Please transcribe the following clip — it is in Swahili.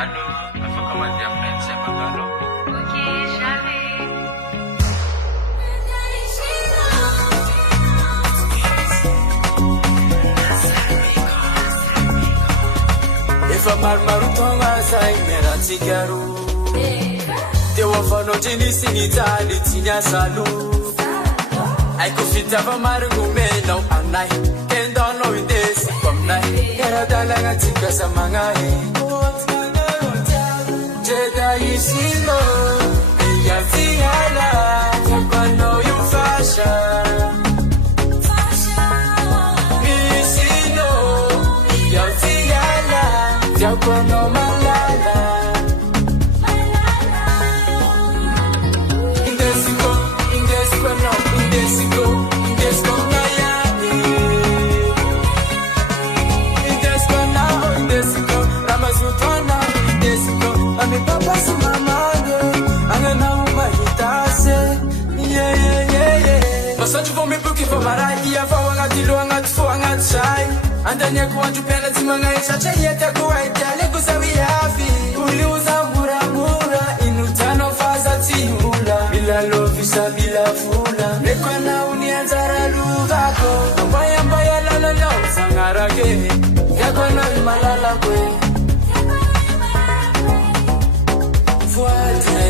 Allô, afaka mandeha French magalo. Ok, j'arrive. Efa maromaro taona zay miarantsika roa teo afanao trinysy ny jaly tsy niasa aloha aiko fitiava maro nomenao anay kendanao indesiko aminay era-dalagnatsika samagnahy jeda isino iyafiala tiapanao io fasha isino iyafiala tiapanao malala indesiko no indesiko ngayani indesiko ramazutwana indesiko amepapa simamane angana umahitase masanju vao mibuky fa marai avao agnaty lo agnaty fo agnaty say andaniako andro piana tsy magnahy satria hiatiako aitialeko zawiafy uliuza muramura inutanao faza tsy ola mila lovisa mila vola meko anao ny anjara lovako ambayambaya lalanao sagnarake tiako anao malalako voaty